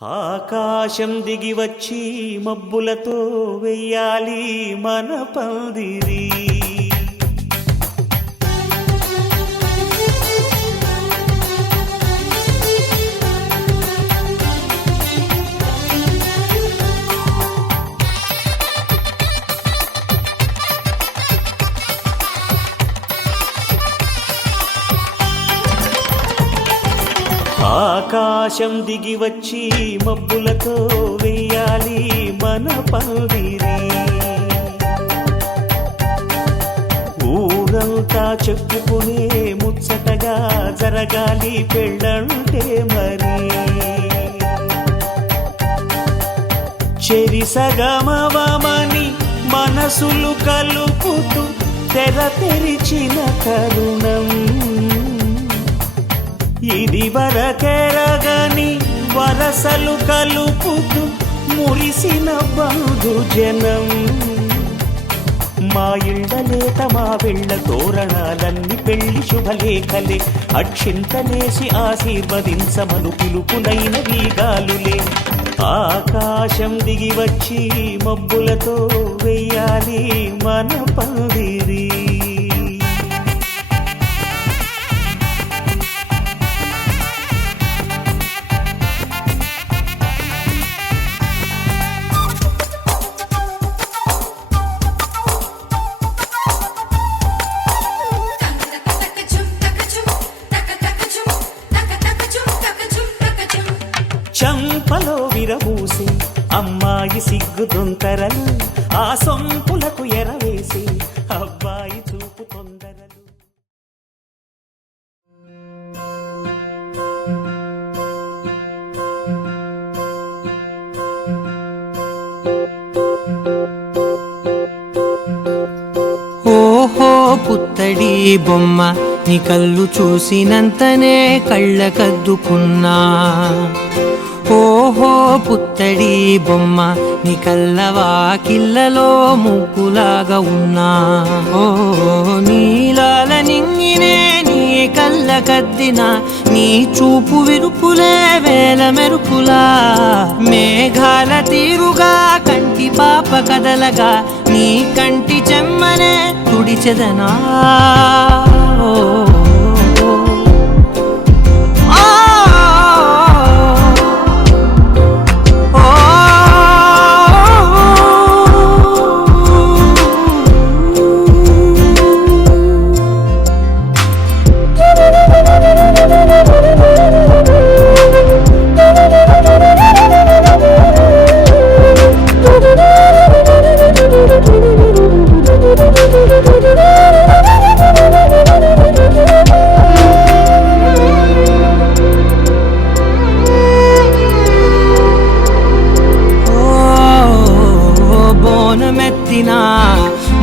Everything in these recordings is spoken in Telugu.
ఆకాశం దిగి వచ్చి మబ్బులతో వెయ్యాలి మన పందిరి. ఆకాశం దిగి వచ్చి మబ్బులతో వెయ్యాలి మన పందిరి. ఊరంతా చెప్పుకునే ముచ్చటగా జరగాలి పెళ్ళంటే మరి. చెరిసగమవమని మనసులు కలుపుతూ తెర తెరిచిన తరుణం ఇది వరకెరగని వరసలు కలుపుతూ మురిసిన బంధుజనం. మా ఇళ్ళలేత మా వెళ్ళ తోరణాలన్నీ పెళ్లి శుభలేఖలే. అక్షింతలేసి ఆశీర్వదించమను పిలుపునైన వీగాలులే. ఆకాశం దిగి వచ్చి మబ్బులతో వెయ్యాలి మన పందిరి. చంపలో విరబూసి అమ్మాయి సిగ్గు దొంతరలు, ఆ సొంపులకు ఎరవేసి అబ్బాయి చూపు తొందరలు. ఓహో పుత్తడి బొమ్మ, నీ కళ్ళు చూసినంతనే కళ్ళకద్దుకున్నా. ఓహో పుత్తడి బొమ్మ, నీ కళ్ళవాకిళ్ళలో ముగ్గులాగా ఉన్నా. ఓ నీలాల నింగినే నీ కళ్ళకద్దిన, నీ చూపు విరుపులే వేల మెరుపులా. మేఘాల తీరుగా కంటి పాప కదలగా, నీ కంటి చెమ్మనే తుడిచెదనా.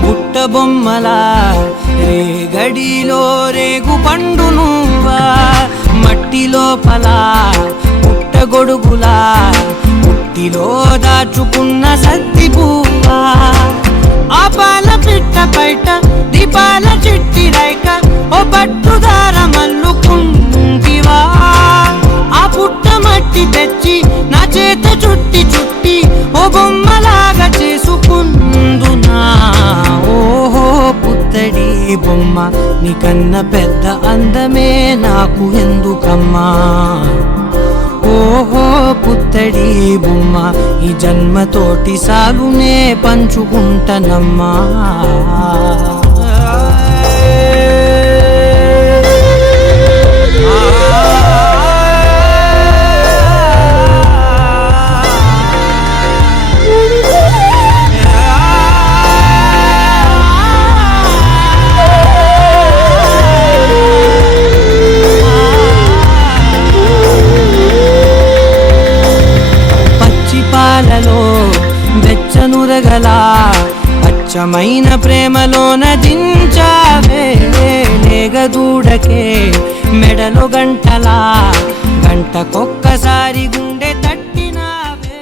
బుట్ట బొమ్మలా రేగడిలో రేగు పండు నువ్వా. మట్టి లోపల పుట్టగొడుగులా పుట్టిలో దాచుకున్న సత్తి పువ్వా. ఆ పాల పిట్ట బయట దీపాల చిట్టి రైక, ఓ పట్టుదార మల్లుకుంటివా. ఆ పుట్ట మట్టి తెచ్చి నా చేత చుట్టి చుట్టి ఓ బొమ్మలాగా చేసుకుందునా. ఓహో పుత్తడి బొమ్మ, నీకన్నా పెద్ద అందమే నాకు ఎందుకమ్మా. ఓహో పుత్తడి బొమ్మ, ఈ జన్మతోటి సాగునే పంచుకుంటనమ్మా. వెచ్చనురగలా అచ్చమైన ప్రేమలోన దించావే. లేగదూడకే మెడలో గంటలా, గంటకొక్కసారి గుండె తట్టినావే.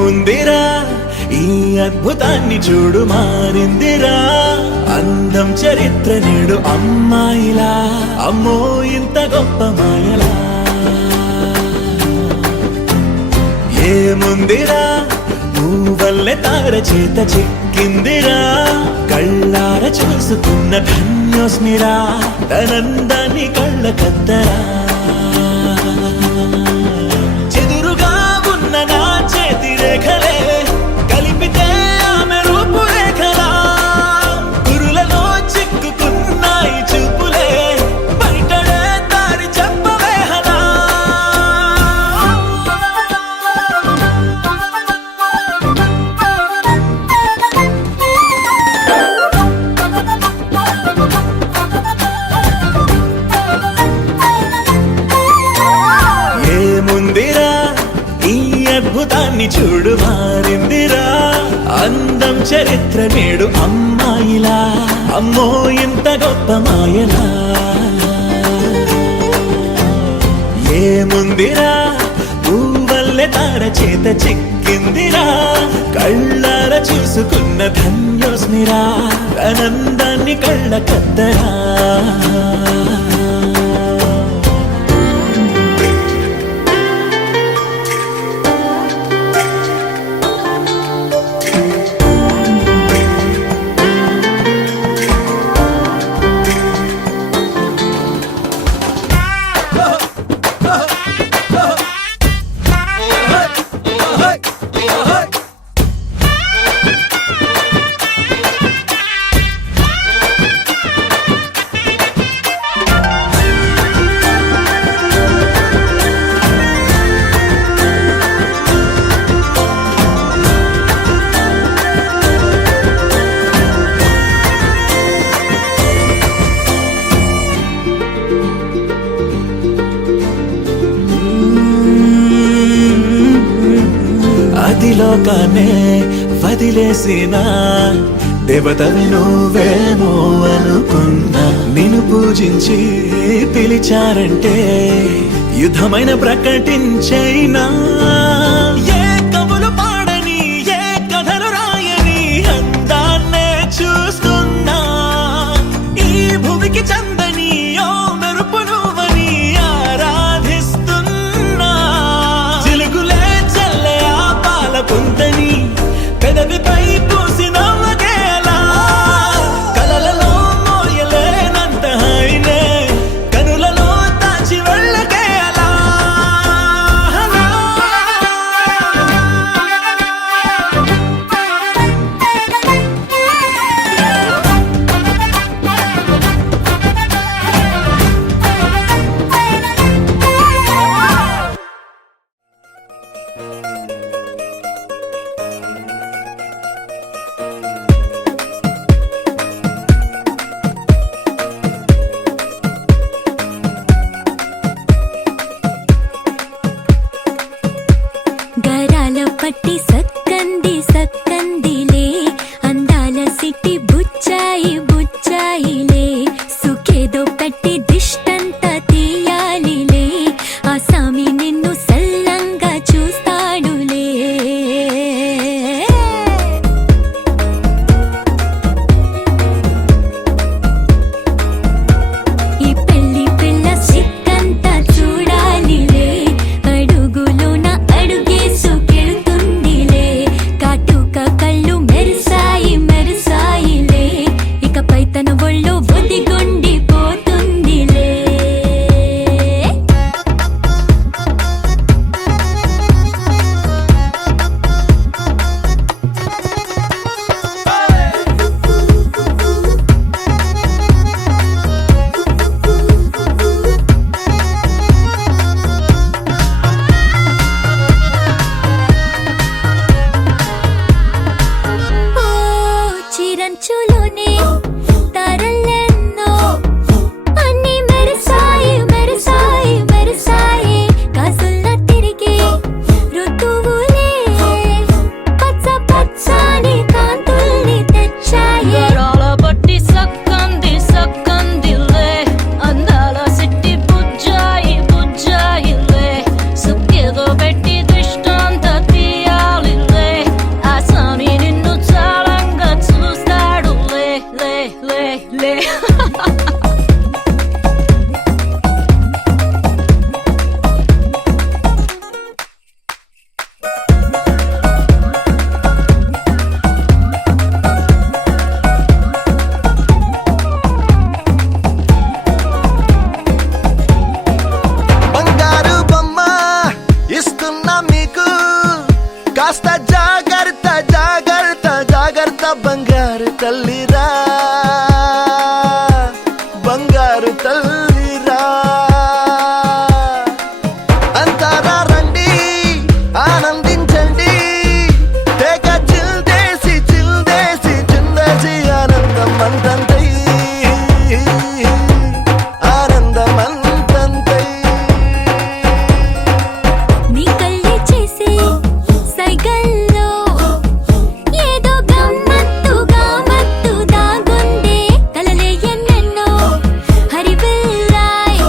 ఏముందిరా ఈ అద్భుతాన్ని చూడు మారిందిరా అందం చరిత్ర నేడు అమ్మాయిలా అమ్మో ఇంత గొప్ప మాయలా ఏముందిరా నువ్వల్లే తార చేత చిక్కిందిరా కళ్ళార చూసుకున్న ధన్యోస్మిరా తనందాన్ని కళ్ళ కద్దరా చెదురుగా ఉన్న నా చేతి రేఖలే కలిపితే ఆమె రూపురేఖలా కురులలో చిక్కుకున్నాయి చూపులే బయటడే దారి చెప్పవేహనా ఏముందిరా ఈ అద్భుతాన్ని చూడు మారిందిరా అందం చరిత్ర నేడు అమ్మాయిలా అమ్మో ఇంత గొప్ప మాయలా ఏముందిరా పువ్వల్లె తార చేత చిక్కిందిరా కళ్ళార చూసుకున్న ధన్యోస్మిరా ఆనందాన్ని కళ్ళ కద్దరా అదిలోకానే వదిలేసిన దేవతవి నువ్వేమో అనుకున్నా నిన్ను పూజించి పిలిచారంటే యుద్ధమైన ప్రకటించైనా ఏ కవులు పాడని ఏ కథలు రాయని అందాన్నే చూస్తున్నా ఈ భూమికి చందని ఓ మెరుపు నువ్వని ఆరాధిస్తున్నా చిలుకులే చల్లే ఆ పాల పుంతని పెదవిపై పూసి నవ్వకేలా కలలలో మోయలేనంత హాయినే కనులలో దాచి వెళ్ళకేలా గరాల పట్టి సక్కంది సక్కందిలే అందాల సిట్టి బుచ్చాయి బుచ్చాయిలే సుఖేదో పెట్టి దిష్టంతా తీయాలిలే ఆ సామి నిన్ను సల్లంగా చూస్తాడులే ఈ పెళ్లి పిల్ల సిక్కంతా చూడాలిలే అడుగులోన అడుగేసుకెళ్తుందిలే కాటుక కాస్త జాగ్రత్త జాగ్రత్త జాగ్రత్త బంగారు తల్లిరా బంగారు తల్లిరా అంతారా రండి ఆనందించండి తెగ చిల్దేసి చిల్దేసి చిందేసి ఆనందం అంతంతై ఆనందం అంతంతై నీ కళ్ళే చేసే సైగల్లో ఏదో గమ్మత్తుగా మత్తు దాగుందే కలలే ఎన్నెన్నో హరివిల్లాయ్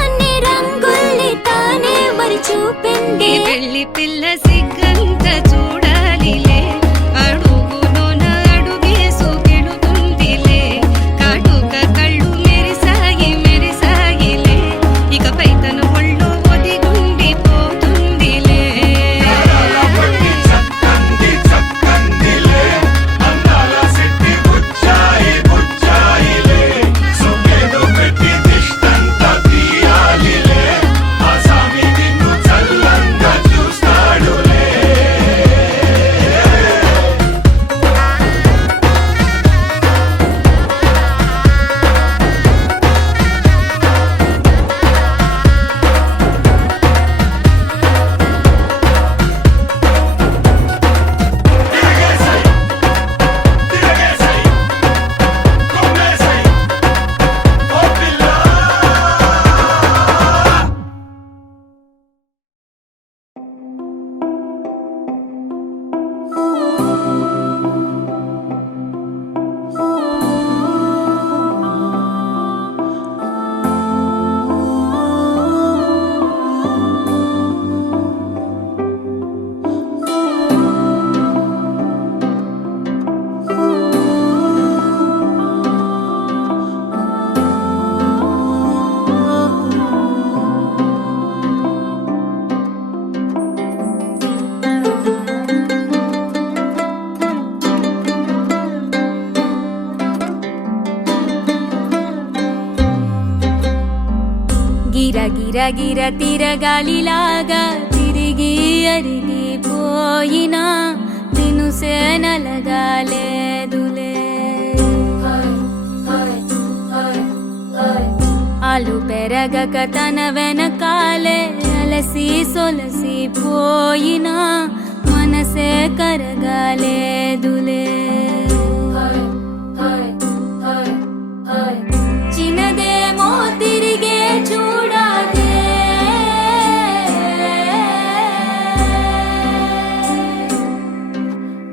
అన్ని రంగుల్ని తానే మరి చూపింది పెళ్లి పిల్ల సిగ్గంత చూడాలిలే అడుగులోన అడుగేసు గెలుతుందిలే కాటుక కళ్ళు మెరిసాయి మెరిసాయిలే ఇకపై తన ఒళ్ళు ఒదిగుండి పోతుందిలే గిర గిర గిర తిరగాలిలాగా తిరిగి అరిగిపోయినా దినుసే నలగాలేదులే ఆలు పెరగక తన వెనకాలే అలసి సొలసి పోయినా మనసే కరగాలేదులే చిన్నదేమో తిరిగే చూడాలే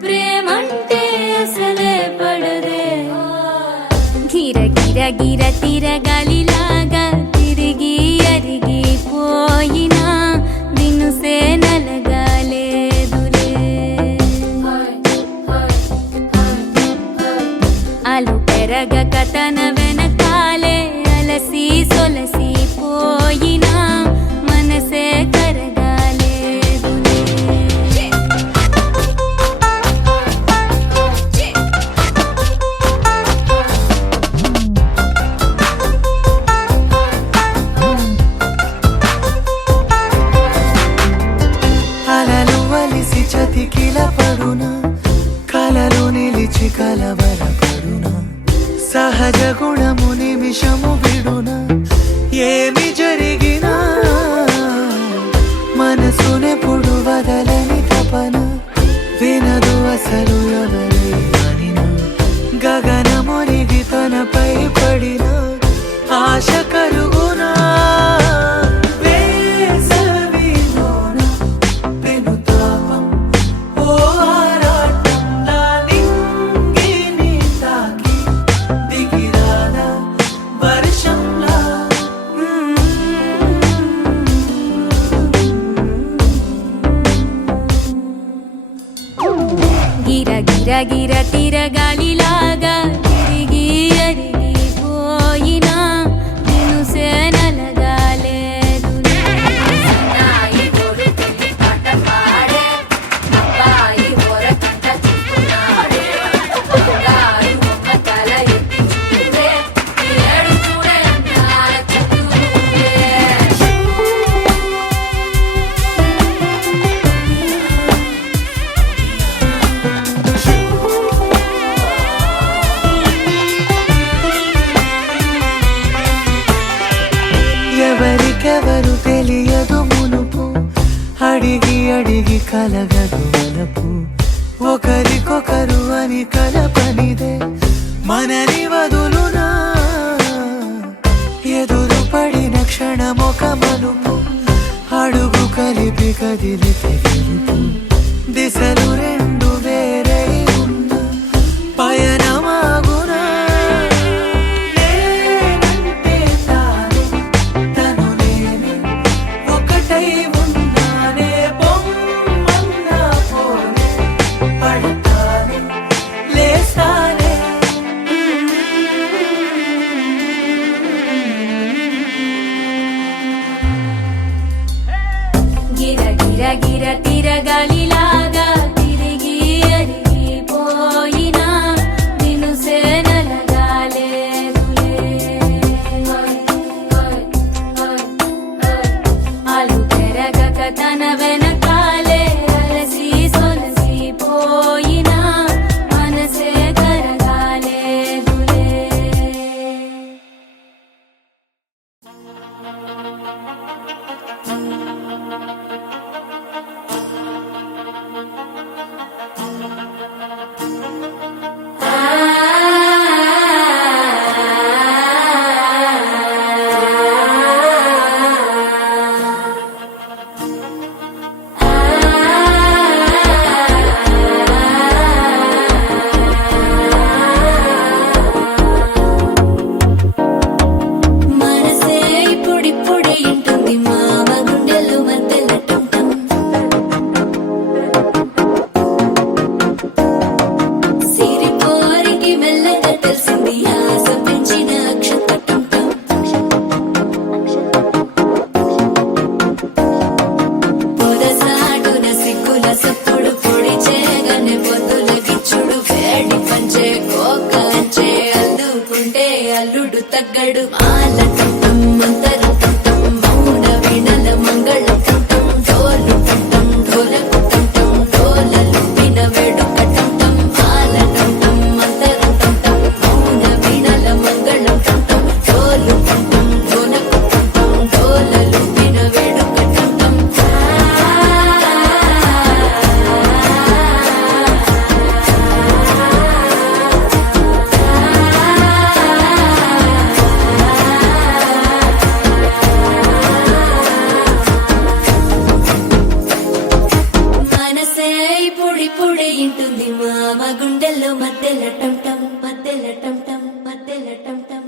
ప్రేమంటే అసలే పడదే గిర గిర గిర తిరగాలిలాగా తిరిగి అరిగిపోయినా దినుసే నలగాలేదులే ఆలు పెరగక తన వెనకాలే అలసి సొలసి పోయినా మనసే కరగాలేదులే అలలు వలిసి చతికిల పడునా కలలు నిలిచి కలవరపడునా సహజ గుణము నిమిషము విడునా ఏమి జరిగినా మనసునెప్పుడు వదలని తపన వినదు అసలు ఎవరి అనినా గగనమునిగి తనపై పడిన ఆశ కలుగునా వేసవిలోన పెను తాపం ఓ ఆరాటం నా నింగిని తాకి దిగిరాదా వర్షంలా గిర గిర గిర తిరగాలిలాగా తిరిగి అరిగిపోయినా దినుసే నలగాలేదులే అడిగి కలగదు వలపు ఒకరికొకరు అని కలపనిదే మనని వదులునా ఎదురు పడిన క్షణమొక మలుపు అడుగు కలిపి కదిలితే గెలుపు దిశలు రెండు వేరే ఉన్న పయనమాగునా నేనంటే తాను తను నేనే ఒకటై ఉన్నానే బొమ్మన్నా పోనే పడతానే లేస్తానే గిర గిర గిర తిరగాలిలాగా తిరిగి అరిగిపోయినా దినుసే నలగాలేదులే అలు పెరగక తన వెనకాలే అలసి సొలసిపోయినా మనసే కరగాలేదులే మనసే ఇప్పుడిప్పుడే ఇంటుంది మామ గుండెలు మధ్యలో టంటం సిరిపోరికి మెల్లగా తెలిసింది ఆశ పెంచిన అక్షత టంటం పొదసాటున సిగ్గుల సప్పుడు పొడి చేయగానే పొద్దుల గిచ్చుడు వేడి పంచే కోకంచే అల్లుకుంటే అల్లుడు తగ్గడు మాల టంటం మంతర టంటం మౌన వినల మంగళ టంటం డోలు టంటం ఢోలకు టంటం డోలలు విన వేడుక టంటం మాల టంటం మంతర టంటం మౌన వినల మంగళ టంటం డోలు టంటం ఢోలకు టంటం డోలలు విన వేడుక టంటం మనసే ఇప్పుడిప్పుడే ఇంటుంది మామ గుండెల్లో మధ్యలో టంటం మధ్యలో టంటం మధ్యలో టంటం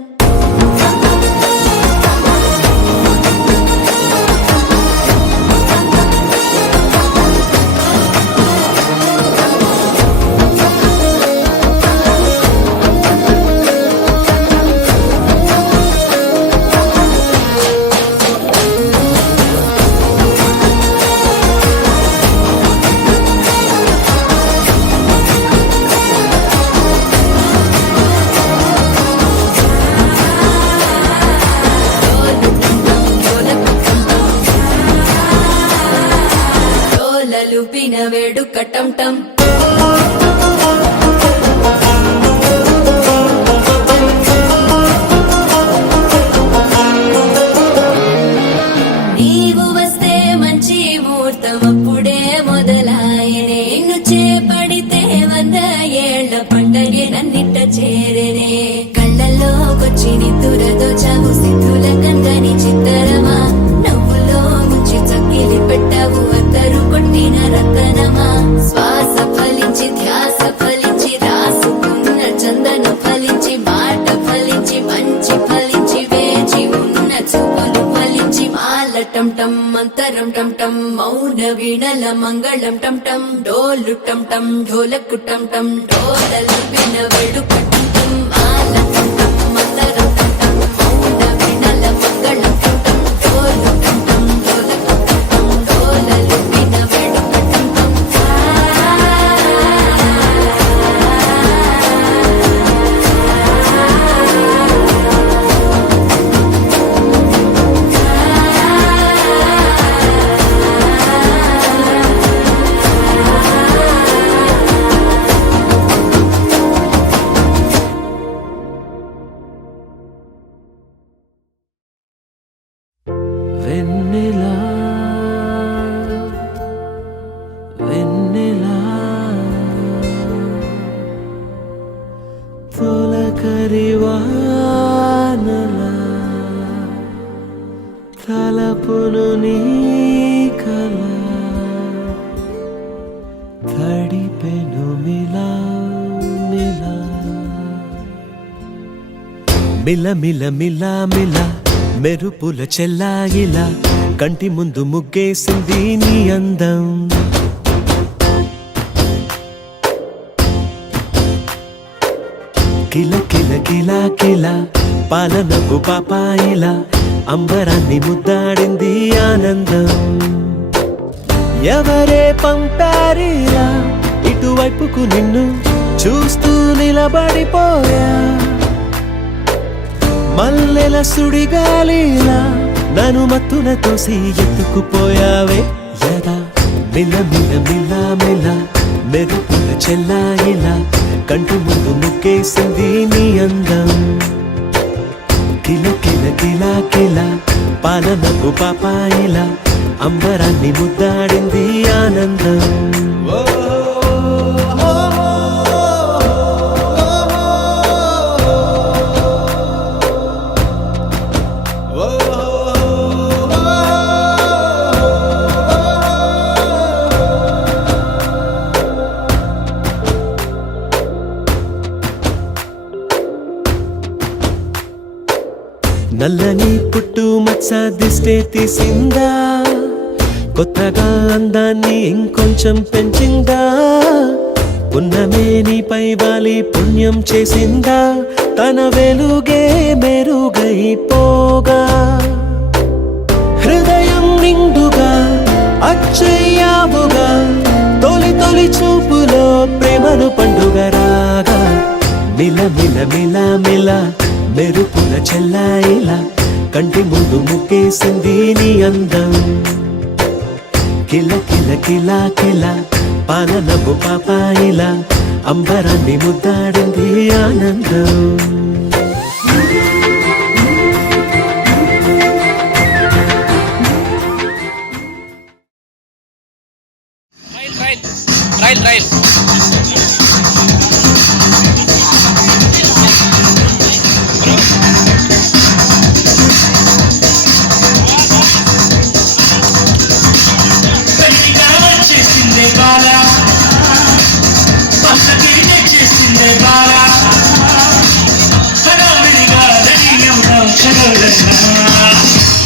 డోలలు పిన వేడుక టంటం నీవు వస్తే మంచి ముహూర్తం అప్పుడే మొదలాయనే నిన్ను చేపడితే 100 ఏళ్ల పండగే నన్నిట్ట చేరనే కళ్ళల్లోకొచ్చి నిద్దురదోచావు సిద్ధుల కందని చిత్తరమా నవ్వులో ముంచి చక్కిలి పెట్టావు అద్దరు కొట్టిన రతనమా శ్వాస ఫలించి ధ్యాస ఫలించి రాసుకున్న చందన ఫలించి మాట ఫలించి మంచి ఫలించి వేచి ఉన్న చూపులు ఫలించి మాల టంటం మంతరం టంటం మౌన వీణల మంగళం టంటం డోలు టంటం ఢోలకు టంటం డోలలు విన వేడుక టంటం మాల టంటం మంతరం టంటం మౌన వీణల మంగళం టంటం డోలు టంటం ఢోలకు టంటం డోలలు విన వేడుక టంటం వెన్నెల తడిపెను మిలా మిలా మిల మిల మిల మిల మెరుపుల చెల్లాయిలా కంటి ముందు ముగ్గేసింది నీ అందం కిల కిల కిల కిల పాలనకు పాపాయిలా అంబరాన్ని ముద్దాడింది ఆనందం ఎవరే పంపారిలా ఇటువైపుకు నిన్ను చూస్తూ నిలబడిపోయా మల్లెల సుడిగాలిలా నన్ను మత్తున తోసి ఎత్తుకుపోయావే యదా మిల మిల మిల మిల మెరుపుల చెల్లాయిలా కంటి ముందు ముగ్గేసింది నీ అందం కిల కిల కిల కిల పాలనకు పాపాయిలా అంబరాన్ని ముద్దాడింది ఆనందం నల్లని పుట్టు మచ్చ దిష్టే తీసిందా కొత్తగా అందాన్ని ఇంకొంచెం పెంచిందా ఉన్నమే నీపై వాలి పుణ్యం చేసిందా తన వెలుగే మెరుగైపోగా హృదయం నిండుగా అచ్చయ్యావుగా తొలి తొలి చూపులో ప్రేమను పండుగ రాగా మిల మిల మిల మిల మెరుపుల చెల్లాయిలా కంటి ముందు ముగ్గేసింది నీ అందం కిల కిల కిల కిల పాలనకు పాపాయిలా అంబరాన్ని ముద్దాడింది ఆనందం రైల్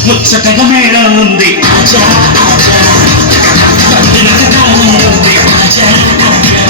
ముచ్చటగా మేడం ఉంది ఆజా ఆజా పండుగగా ఉంది ఆజా ఆజా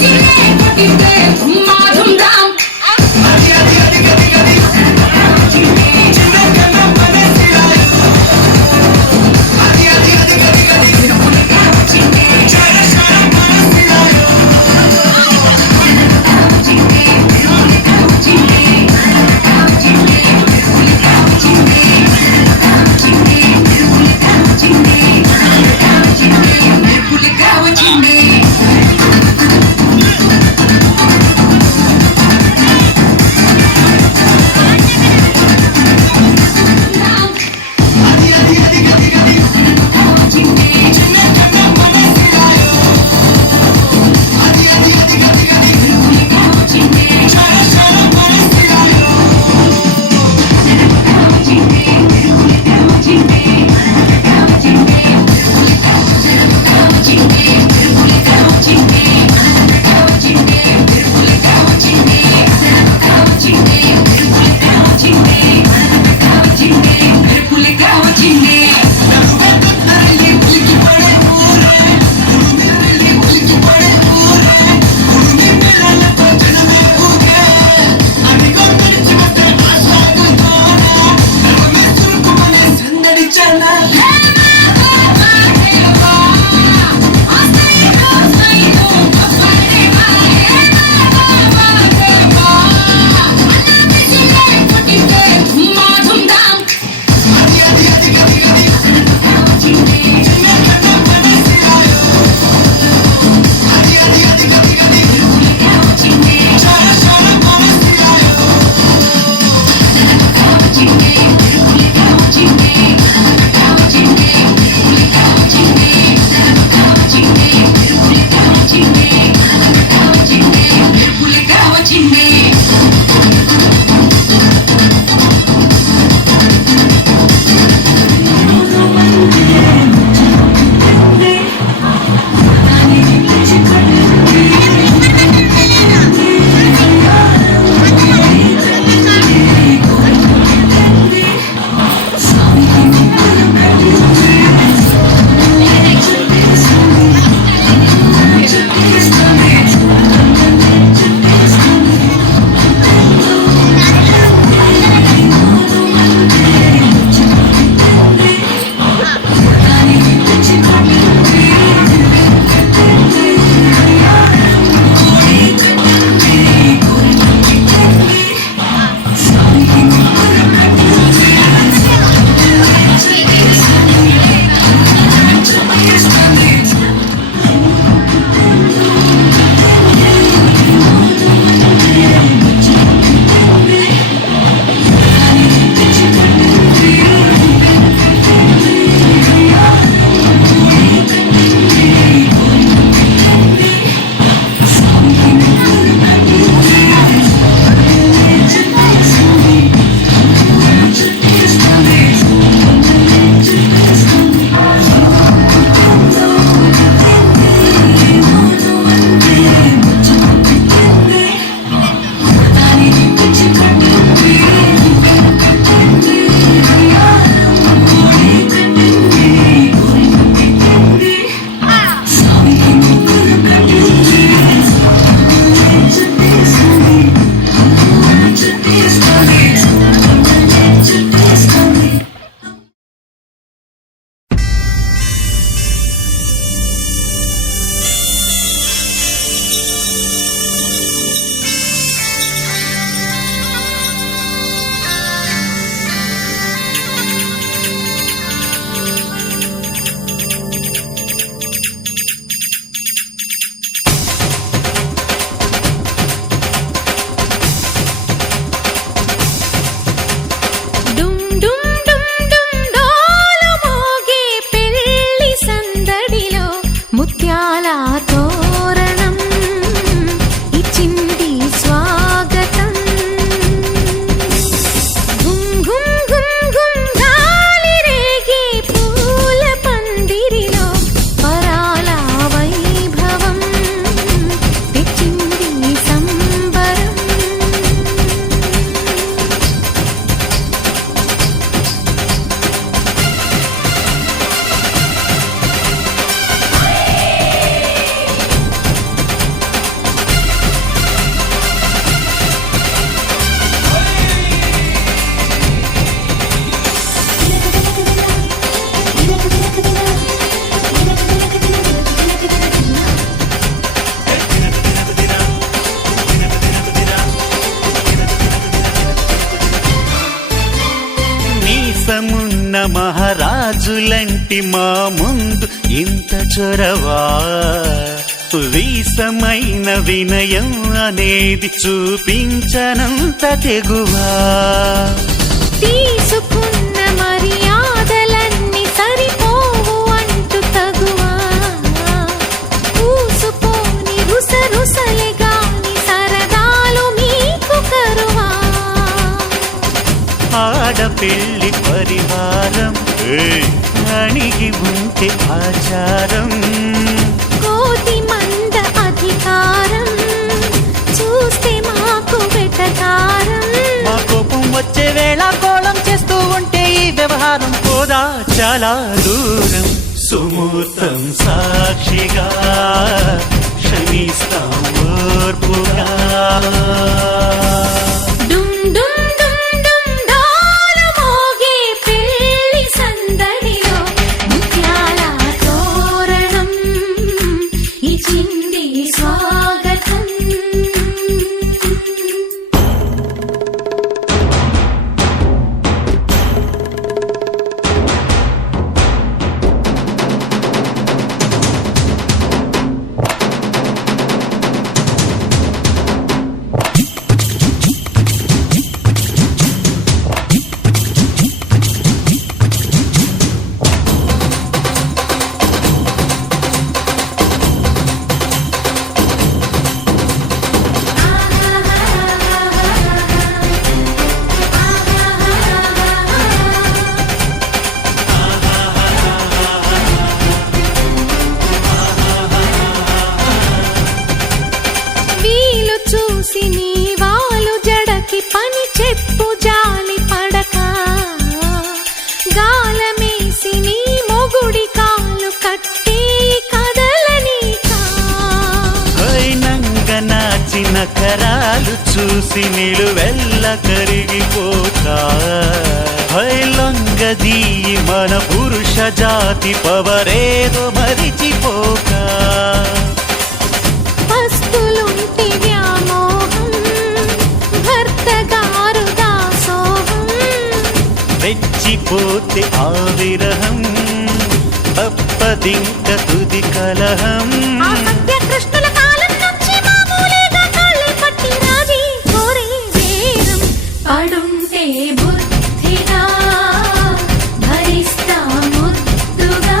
Yeah. మహారాజులంటి మా ముందు ఇంత చొరవా, వీసమైన వినయం అనేది చూపించనంత తెగువా. తీసుకున్న మర్యాదలన్నీ సరిపోవు అంటూ తగువా, పూసుపోని రుసరుసలే గాని సరదాలు మీకు కరువా. ఆడపిల్లి పరివారం అణిగి ఉంటే ఆచారం, కోటి మంద అధికారం చూస్తే మాకు వెటకారం. మా కోపం వచ్చే వేళ కోళం చేస్తూ ఉంటే ఈ వ్యవహారం పోదా చాలా దూరం. సుమూర్తం సాక్షిగా క్షమిస్తాం ఓర్పుగా. చేసిన కరాలు చూసి నిలువెల్ల కరిగిపోక లొంగదీయి మన పురుష జాతి పవరేదో మరిచిపోక వస్తులుంటి వ్యామోహం భర్తగారు దాసోహం రెచ్చిపోతే ఆ విరహం తప్పదింక తుది కలహం ఆ సత్యకృష్ణుల కాలం నుంచి మామూలుగా కాళ్ళే పట్టి రాజీ కోరే వేరం పడుంటే బుద్ధిగా భరిస్తా ముద్దుగా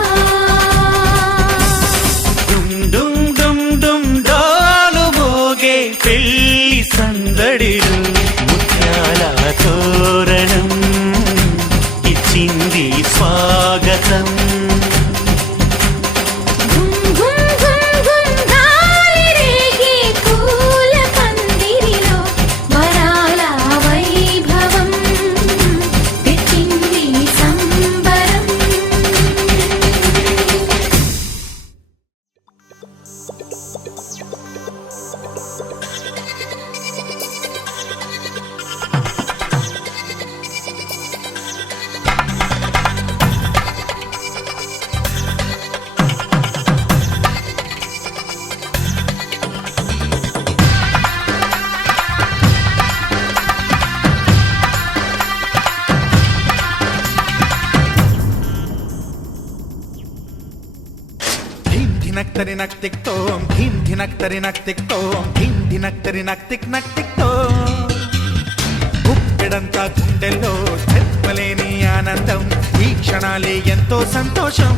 డుమ్ డుమ్ డుమ్ డుమ్ డాలు మోగే పెళ్లి సందడిలు ముత్యాల తోరణం ఇచ్చింది స్వాగతం ఘుమ్ ఘుమ్ ఘుమ్ ఘుమ్ గాలి రేగే పూల పందిరిలో వరాల వైభవం తెచ్చింది సంబరం ధీం ధినక్తరి నక్తిక్తోం ధీం ధినక్తరి నక్తిక్తోం ధీం ధినక్తరి నక్తిక్ నక్తిక్తోం గుప్పెడంతా గుండెల్లో చెప్పలేని ఆనందం ఈ క్షణాలే ఎంతో సంతోషం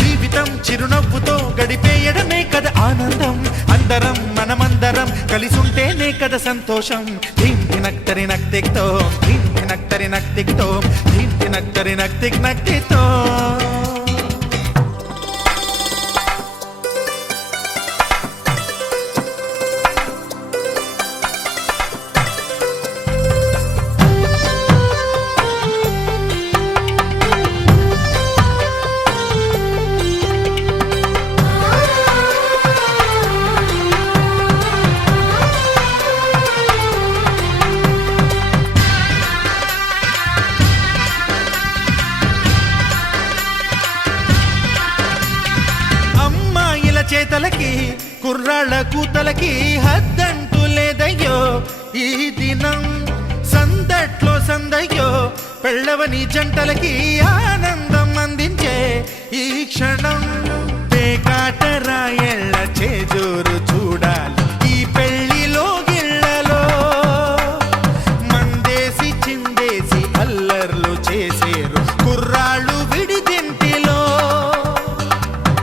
జీవితం చిరునవ్వుతో గడిపేయడమే కదా ఆనందం అందరం మనమందరం కలిసుంటేనే కదా సంతోషం ధీం ధినక్తరి నక్తిక్తోం ధీం ధినక్తరి నక్తిక్తోం ధీం ధినక్తరి నక్తిక్ నక్తిక్తోం చేతలకి కుర్రాళ్ళ కూతలకి హద్దంటూ లేదయ్యో ఈ దినం సందట్లో సందయ్యో పెళ్ళవని జంటలకి ఆనందం అందించే ఈ క్షణం పేకాటరాయళ్ళ చేజోరు చూడాలి ఈ పెళ్లిలో గిళ్ళలో మందేసి చిందేసి అల్లర్లు చేసేరు కుర్రాళ్ళు విడిదింటిలో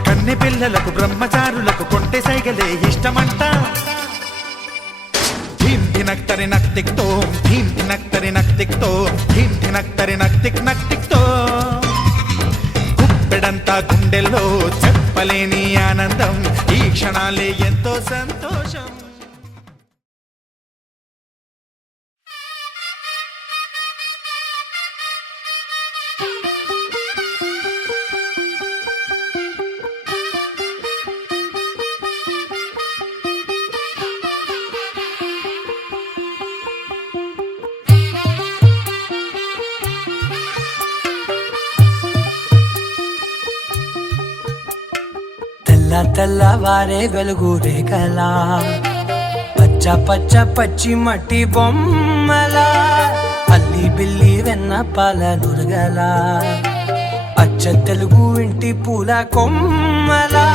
కన్నె పిల్లలకు బ్రహ్మచారులకు కొంటె సైగలే ఇష్టమంట ధీం ధినక్తరి నక్తిక్తోం ధీం ధినక్తరి నక్తిక్తోం ధీం ధినక్తరి నక్తిక్ నక్తిక్తోం గుప్పెడంతా గుండెల్లో చెప్పలేని ఆనందం ఈ క్షణాలే ఎంతో సంతోషం తెల్లవారే వెలుగు రేఖలా పచ్చ పచ్చ పచ్చి మట్టి బొమ్మలా అల్లి బిల్లి వెన్న పాల నురగలా అచ్చ తెలుగు ఇంటి పూల కొమ్మలా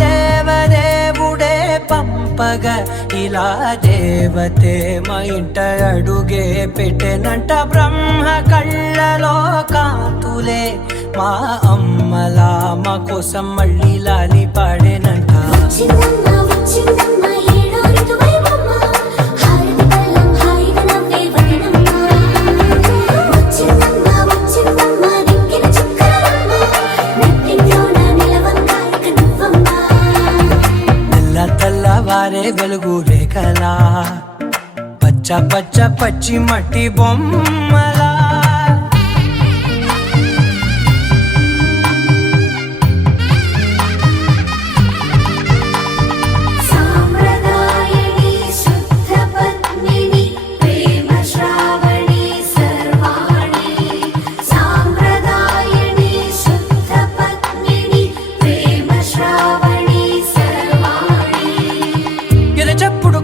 దేవదేవుడే పంపగా ఇలా దేవతే మా ఇంట అడుగే పెట్టెనంట బ్రహ్మ కళ్ళలో కాంతులే మా అమ్మలా మా కోసం మళ్ళీ లాలి పాడేనంట వచ్చిందమ్మ వచ్చిందమ్మ ఏడో ఋతువైవమ్మ హారతి పళ్ళం హాయిగా నవ్వే వదనమ్మ వచ్చిందమ్మ వచ్చిందమ్మ దిక్కిన చుక్కలమ్మ నెట్టింట్లోన నిలవంగా ఇక నువ్వమ్మ తెల్లవారే వెలుగు రేఖలా పచ్చ పచ్చ పచ్చి మట్టి బొమ్మలా సాంప్రదాయ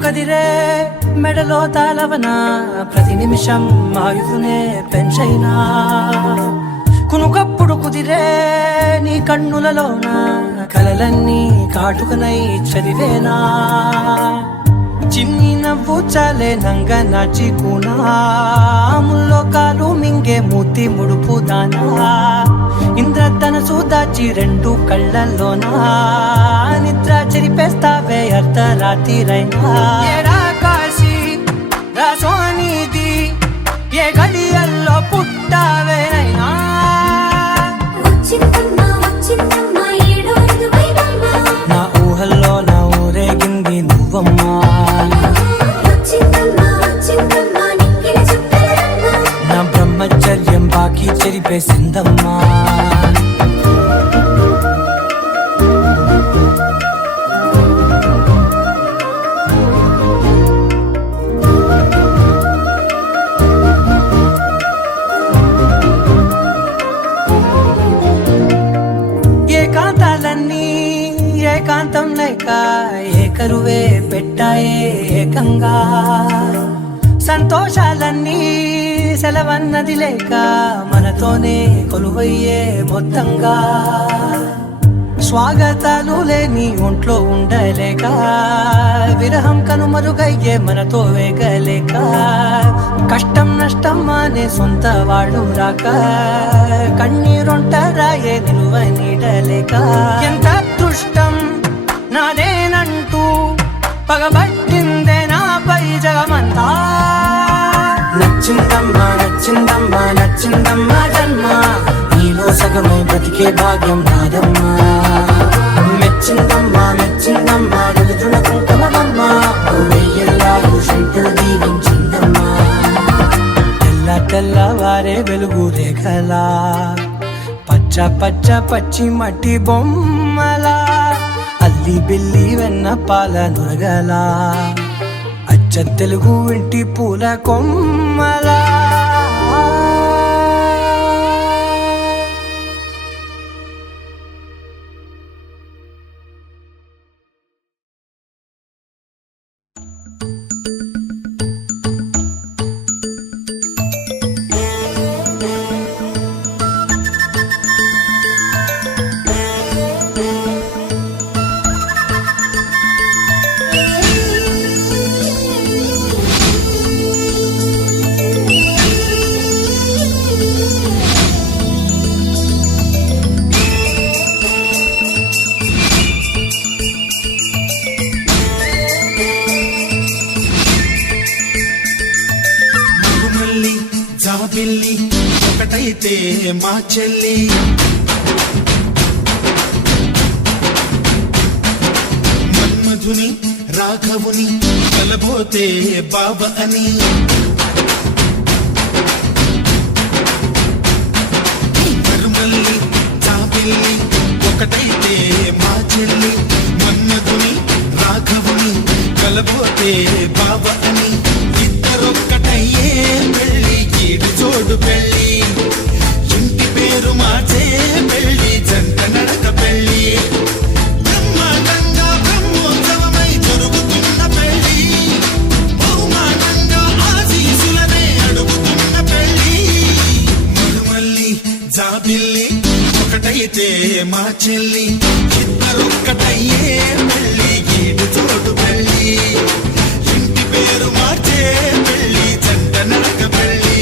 కదిరే మెడలో తాళవన ప్రతి నిమిషం ఆయుధునే పెంచైనా కునుకప్పుడు కుదిరే నీ కన్నులలోన కలలన్నీ కాటుకనై చదివేనా చిన్ని నవ్వు చాలే నంగ నాచి కూనాముల్లో కాలు మింగే మూతి ముడుపు దానా ఇంద్రధనసు దాచి రెండు కళ్ళల్లోనా నిద్ర చెరిపేస్తావే అర్ధరాత్రిరైనా ఏరా కాశీ రా సోనిది ఏ గడియల్లో పుట్టావేనైనా వచ్చిందమ్మా వచ్చిందమ్మా ఏడో ఐదు వైవమ్మ నా ఊహల్లో నా ఊరేగింది నువ్వమ్మా వచ్చిందమ్మా వచ్చిందమ్మా నిక్కిన చుట్టలమ్మ నా బ్రహ్మచర్యం బాకీ చెరిపేసిందమ్మా ఏకాంతాలన్నీ ఏకాంతం లేక ఏకరువే పెట్టాయే ఏకంగా సంతోషాలన్నీ సెలవన్నది లేక మనతోనే కొలువయ్యే మొత్తంగా స్వాగతాలు లేని ఒంట్లో ఉండలేక విరహం కనుమరుగయ్యే మనతో వేగలేక కష్టం నష్టం అనే సొంత వాడు రాక కన్నీరొంటరాయే నిలువ నీడలేక ఎంత అదృష్టం నాదేనంటూ పగబట్టిందే నాపై జగమంతా నచ్చిందమ్మా నచ్చిందమ్మా నచ్చిందమ్మా జన్మ నీలో సగమై బ్రతికే భాగ్యం నాదమ్మా మెచ్చిందమ్మా మెచ్చిందమ్మా రుజున కుంకుమమ్మా వెయ్యల్లాలు శంకరు దీవించిందమ్మా తెల్ల తెల్లవారే వెలుగు రేఖలా పచ్చ పచ్చ పచ్చి మట్టి బొమ్మలా అల్లి బిల్లి వెన్న పాల నురగలా అచ్చ తెలుగు ఇంటి పూల కొమ్మలా జాబిల్లి ఒకటైతే మా చెల్లి మన్మధుని రాఘవుని కలబోతే బాబ అని మరుమల్లి జాబిల్లి ఒకటైతే మా చెల్లి మన్మధుని రాఘవుని కలబోతే బాబ అని ఇద్దరొక్కటయ్యే పెళ్ళి ఈడు చోడు పెళ్ళి ఇంటి పేరు మార్చే పెళ్ళి జంట నడక పెళ్ళి బ్రహ్మాండంగా బ్రహ్మోత్సవమై జరుగుతున్న పెళ్ళి బహుమానంగా ఆశీసులనే అడుగుతున్న పెళ్ళి మరుమల్లి జాబిల్లి ఒకటైతే మా చెల్లి ఇద్దరొక్కటయ్యే పెళ్ళి ఈడు చోడు పెళ్ళి ఇంటి పేరు మార్చే పెళ్ళి జంట నడక పెళ్ళి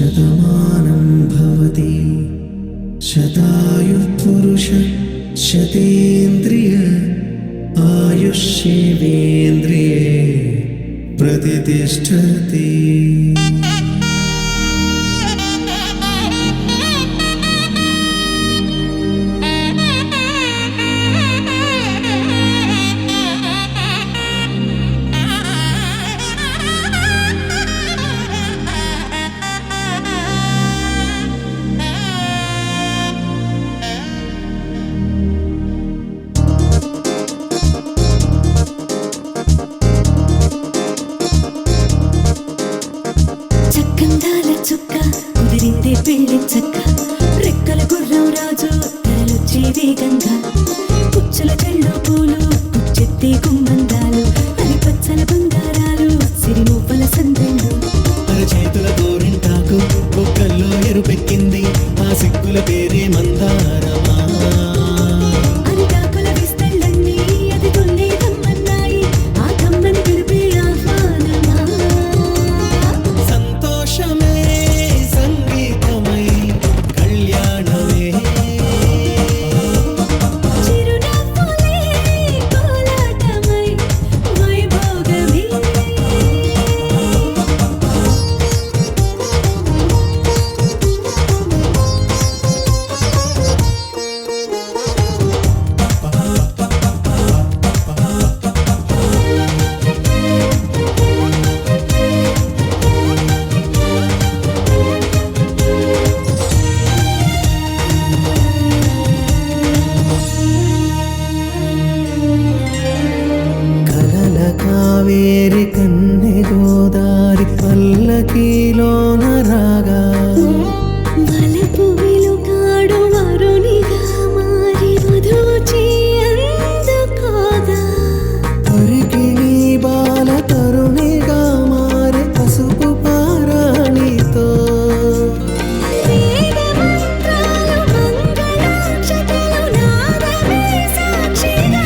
శతమానం భవతి శతాయుః పురుష శతేంద్రియ ఆయుష్యేవేంద్రియే ప్రతిష్టతి. చక్కందాల చుక్క కుదిరిందే పెళ్లి చక్క రెక్కల గుర్రం రాజు తరలొచ్చే వేగంగా పుచ్చుల చెళ్ళు పూలు పుచ్చెత్తే గుమ్మందాలు అది పచ్చల బంగారాలు సిరిమూపల సందెళ్ళు చేతుల గోరింటాకు బొక్కల్లో ఎరుపెక్కింది ఆ సిక్కుల పేరే మందారమా. అరిటాకుల విస్తళ్ళన్నీ అది కొన్నే కమ్మన్నాయి ఆ కమ్మని పిలిపే ఆహ్వానమా. సంతోషమే సంగీతమై కళ్యాణమే చిరునవ్వులే కోలాటమై వైభోగమే. కలల కావేరి కన్నె గోదారి పల్లకీలోన రాగా వలపు వెలుగాడు వరునిగా మారి వధూచి అందుకోగా పరికిణి బాల తరుణిగా మారే పసుపు పారాణితో వేద మంత్రాలు మంగళాక్షతలు నాదమే సాక్షిగా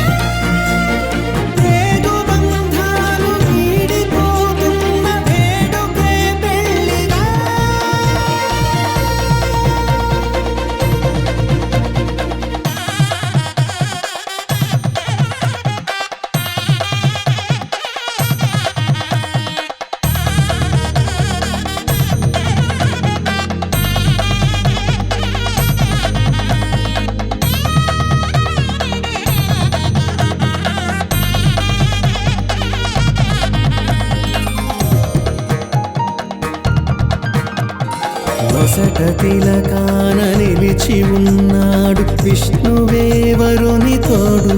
వేగు బంధాలు వీడిపోతున్న వేడుకే పెళ్లిగా. వసట తిలకాన నిలిచి ఉన్నాడు విష్ణువే వరుని తోడు